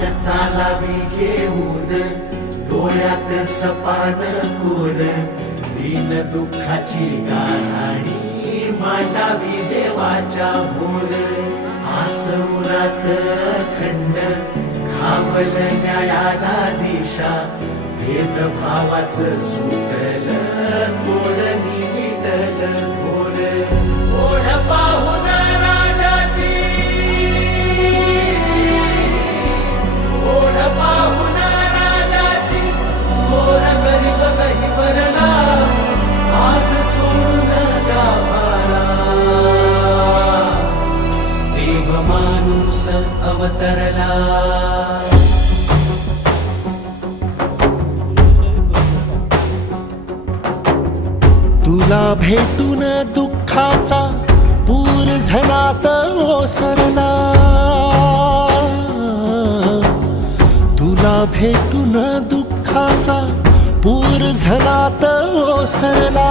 हात चालावी घेऊन डोळ्यात सपान कोर दीन दुःखाची गाणी मांडावी देवाच्या मोर आसुरात खंड खावल न्यायाला दिशा भेदभावाचं सुटल तोडणी मिटल घोर ओढ पाहून राजाची ओढ पाहून राजाची घोर गरीब गहिवरला आज सोडून गाभारा देव माणूस अवतरला तुला भेटून दुःखाचा पूर झनात ओसरला तुला भेटून दुःखाचा पूर झनात ओसरला